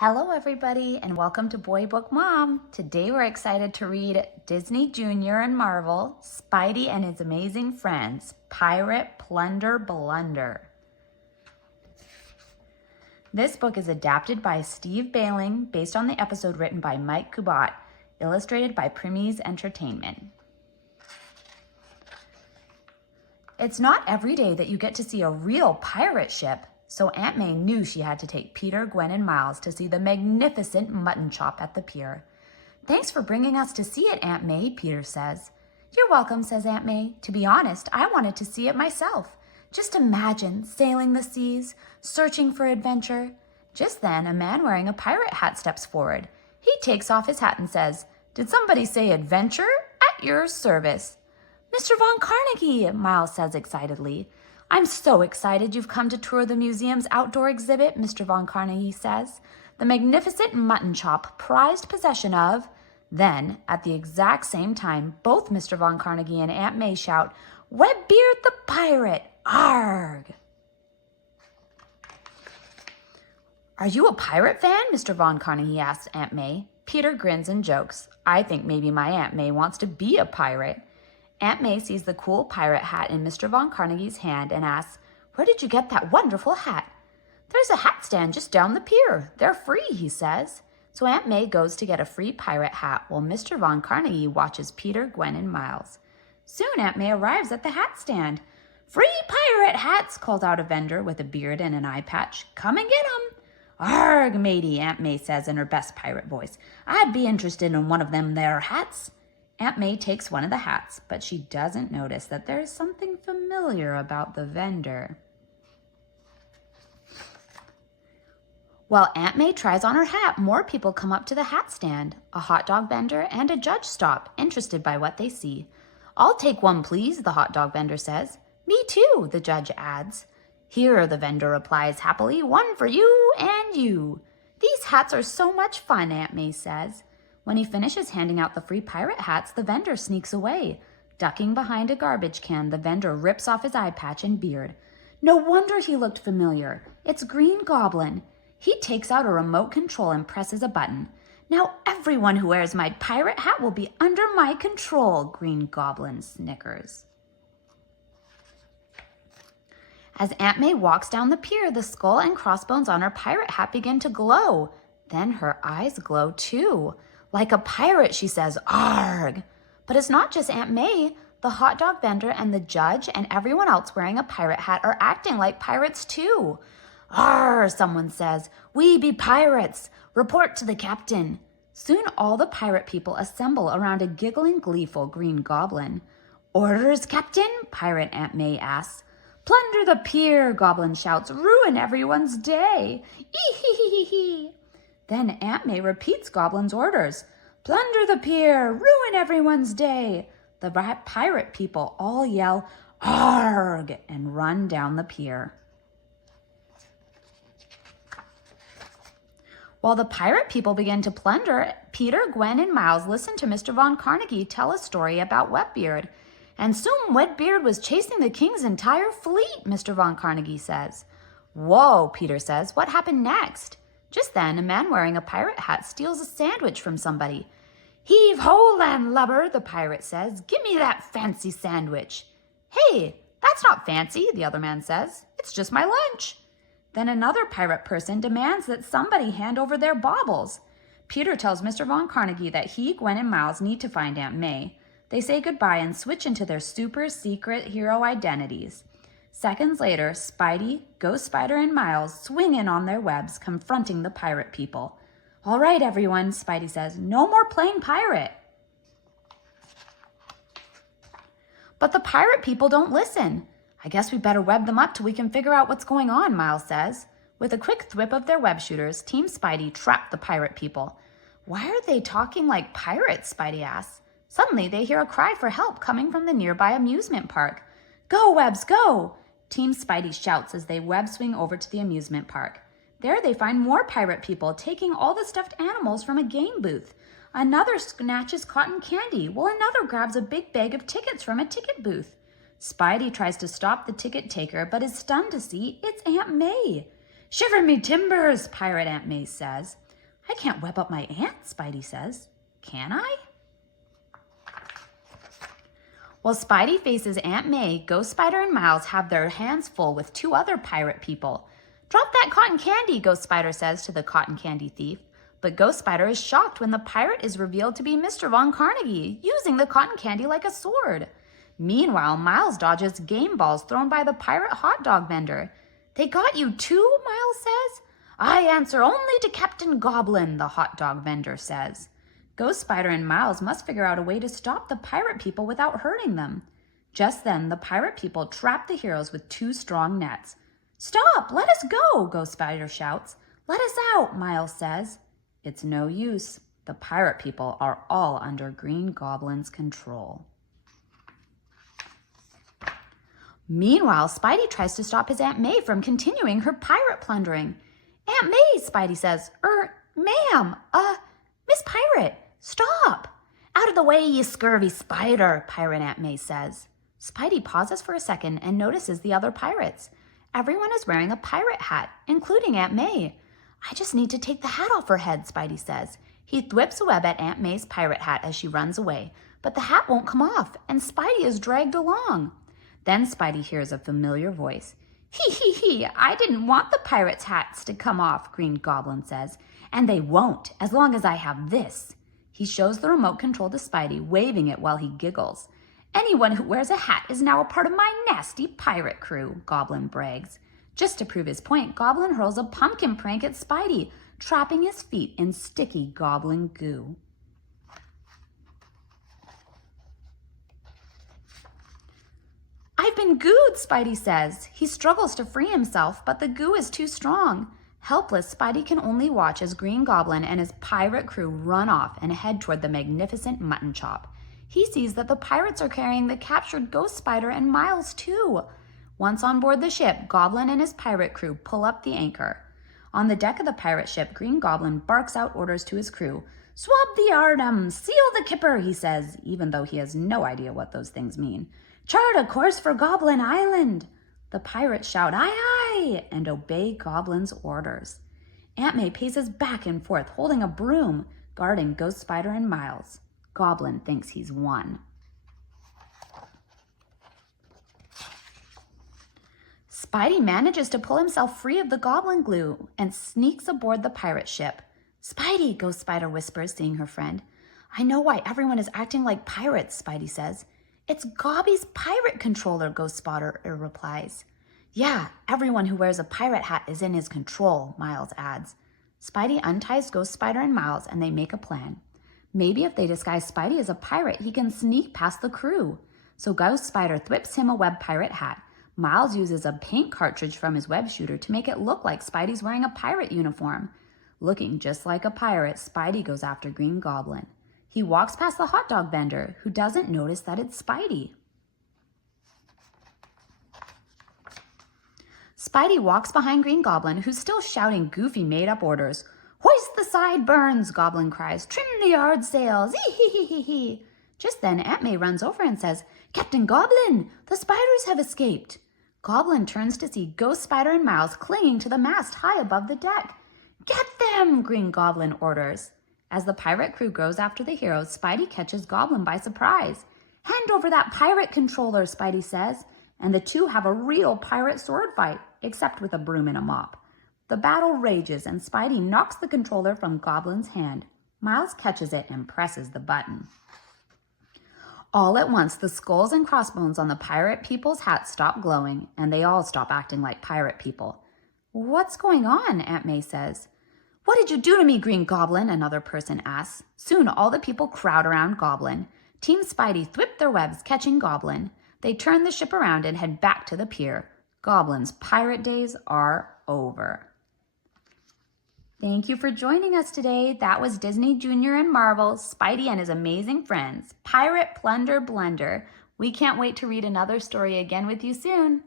Hello everybody and welcome to Boy Book Mom. Today we're excited to read Disney Junior and Marvel, Spidey and His Amazing Friends, Pirate, Plunder, Blunder. This book is adapted by Steve Bailing based on the episode written by Mike Kubat, illustrated by Primis Entertainment. It's not every day that you get to see a real pirate ship. So Aunt May knew she had to take Peter, Gwen, and Miles to see the magnificent mutton chop at the pier. "Thanks for bringing us to see it, Aunt May," Peter says. "You're welcome," says Aunt May. "To be honest, I wanted to see it myself. Just imagine sailing the seas, searching for adventure." Just then, a man wearing a pirate hat steps forward. He takes off his hat and says, "Did somebody say adventure? At your service." "Mr. Von Carnegie," Miles says excitedly. "I'm so excited you've come to tour the museum's outdoor exhibit," Mr. Von Carnegie says. "The magnificent mutton chop, prized possession of..." Then, at the exact same time, both Mr. Von Carnegie and Aunt May shout, "Webbeard the pirate! Arg!" "Are you a pirate fan?" Mr. Von Carnegie asks Aunt May. Peter grins and jokes. "I think maybe my Aunt May wants to be a pirate." Aunt May sees the cool pirate hat in Mr. Von Carnegie's hand and asks, "Where did you get that wonderful hat?" "There's a hat stand just down the pier. They're free," he says. So Aunt May goes to get a free pirate hat while Mr. Von Carnegie watches Peter, Gwen, and Miles. Soon Aunt May arrives at the hat stand. "Free pirate hats," calls out a vendor with a beard and an eye patch. "Come and get 'em." "Arg, matey," Aunt May says in her best pirate voice. "I'd be interested in one of them there hats." Aunt May takes one of the hats, but she doesn't notice that there is something familiar about the vendor. While Aunt May tries on her hat, more people come up to the hat stand. A hot dog vendor and a judge stop, interested by what they see. "I'll take one, please," the hot dog vendor says. "Me too," the judge adds. "Here," the vendor replies happily, "one for you and you." "These hats are so much fun," Aunt May says. When he finishes handing out the free pirate hats, the vendor sneaks away. Ducking behind a garbage can, the vendor rips off his eye patch and beard. No wonder he looked familiar. It's Green Goblin. He takes out a remote control and presses a button. "Now everyone who wears my pirate hat will be under my control," Green Goblin snickers. As Aunt May walks down the pier, the skull and crossbones on her pirate hat begin to glow. Then her eyes glow too. "Like a pirate," she says, "Arg!" But it's not just Aunt May. The hot dog vendor and the judge and everyone else wearing a pirate hat are acting like pirates too. "Arr," someone says, "we be pirates. Report to the captain." Soon all the pirate people assemble around a giggling, gleeful Green Goblin. "Orders, Captain?" Pirate Aunt May asks. "Plunder the pier," Goblin shouts. "Ruin everyone's day. Ee-hee-hee-hee-hee." Then Aunt May repeats Goblin's orders. "Plunder the pier, ruin everyone's day." The pirate people all yell, "Arg!" and run down the pier. While the pirate people begin to plunder, Peter, Gwen, and Miles listen to Mr. Von Carnegie tell a story about Webbeard. "And soon Webbeard was chasing the king's entire fleet," Mr. Von Carnegie says. "Whoa," Peter says. "What happened next?" Just then, a man wearing a pirate hat steals a sandwich from somebody. "Heave ho, landlubber," the pirate says. "Give me that fancy sandwich." "Hey, that's not fancy," the other man says. "It's just my lunch." Then another pirate person demands that somebody hand over their baubles. Peter tells Mr. Von Carnegie that he, Gwen, and Miles need to find Aunt May. They say goodbye and switch into their super secret hero identities. Seconds later, Spidey, Ghost Spider, and Miles swing in on their webs, confronting the pirate people. "All right, everyone," Spidey says, "no more playing pirate." But the pirate people don't listen. "I guess we better web them up till we can figure out what's going on," Miles says. With a quick thwip of their web shooters, Team Spidey trapped the pirate people. "Why are they talking like pirates?" Spidey asks. Suddenly, they hear a cry for help coming from the nearby amusement park. "Go, webs, go!" Team Spidey shouts as they web swing over to the amusement park. There they find more pirate people taking all the stuffed animals from a game booth. Another snatches cotton candy, while another grabs a big bag of tickets from a ticket booth. Spidey tries to stop the ticket taker, but is stunned to see it's Aunt May. "Shiver me timbers," Pirate Aunt May says. I can't web up my aunt, Spidey says. Can I? While Spidey faces Aunt May, Ghost Spider and Miles have their hands full with two other pirate people. Drop that cotton candy, Ghost Spider says to the cotton candy thief. But Ghost Spider is shocked when the pirate is revealed to be Mr. Von Carnegie, using the cotton candy like a sword. Meanwhile, Miles dodges game balls thrown by the pirate hot dog vendor. They got you too, Miles says. I answer only to Captain Goblin, the hot dog vendor says. Ghost Spider and Miles must figure out a way to stop the pirate people without hurting them. Just then, the pirate people trap the heroes with two strong nets. Stop! Let us go! Ghost Spider shouts. Let us out, Miles says. It's no use. The pirate people are all under Green Goblin's control. Meanwhile, Spidey tries to stop his Aunt May from continuing her pirate plundering. Aunt May, Spidey says. Ma'am, Miss Pirate, stop. Out of the way, you scurvy spider, Pirate Aunt May says. Spidey pauses for a second and notices the other pirates. Everyone is wearing a pirate hat, including Aunt May. I just need to take the hat off her head, Spidey says. He thwips a web at Aunt May's pirate hat as she runs away, but the hat won't come off, and Spidey is dragged along. Then Spidey hears a familiar voice. Hee, I didn't want the pirates' hats to come off, Green Goblin says, and they won't, as long as I have this. He shows the remote control to Spidey, waving it while he giggles. Anyone who wears a hat is now a part of my nasty pirate crew, Goblin brags. Just to prove his point, Goblin hurls a pumpkin prank at Spidey, trapping his feet in sticky goblin goo. I've been gooed, Spidey says. He struggles to free himself, but the goo is too strong. Helpless, Spidey can only watch as Green Goblin and his pirate crew run off and head toward the magnificent mutton chop. He sees that the pirates are carrying the captured Ghost Spider and Miles too. Once on board the ship, Goblin and his pirate crew pull up the anchor. On the deck of the pirate ship, Green Goblin barks out orders to his crew. Swab the yardam, seal the kipper, he says, even though he has no idea what those things mean. Chart a course for Goblin Island. The pirates shout, aye, aye, and obey Goblin's orders. Aunt May paces back and forth, holding a broom, guarding Ghost Spider and Miles. Goblin thinks he's won. Spidey manages to pull himself free of the goblin glue and sneaks aboard the pirate ship. Spidey, Ghost Spider whispers, seeing her friend. I know why everyone is acting like pirates, Spidey says. It's Gobby's pirate controller, Ghost Spider replies. Yeah, everyone who wears a pirate hat is in his control, Miles adds. Spidey unties Ghost Spider and Miles and they make a plan. Maybe if they disguise Spidey as a pirate, he can sneak past the crew. So Ghost Spider thwips him a web pirate hat. Miles uses a paint cartridge from his web shooter to make it look like Spidey's wearing a pirate uniform. Looking just like a pirate, Spidey goes after Green Goblin. He walks past the hot dog vendor, who doesn't notice that it's Spidey. Spidey walks behind Green Goblin, who's still shouting goofy made-up orders. Hoist the sideburns, Goblin cries. Trim the yard sails. Ee-hee-hee-hee-hee. Just then, Aunt May runs over and says, Captain Goblin, the spiders have escaped. Goblin turns to see Ghost Spider and Miles clinging to the mast high above the deck. Get them, Green Goblin orders. As the pirate crew goes after the heroes, Spidey catches Goblin by surprise. Hand over that pirate controller, Spidey says, and the two have a real pirate sword fight, except with a broom and a mop. The battle rages, and Spidey knocks the controller from Goblin's hand. Miles catches it and presses the button. All at once, the skulls and crossbones on the pirate people's hats stop glowing, and they all stop acting like pirate people. What's going on? Aunt May says. What did you do to me, Green Goblin? Another person asks. Soon all the people crowd around Goblin. Team Spidey thwip their webs, catching Goblin. They turn the ship around and head back to the pier. Goblin's pirate days are over. Thank you for joining us today. That was Disney Junior and Marvel, Spidey and his amazing friends, Pirate, Plunder, Blunder. We can't wait to read another story again with you soon.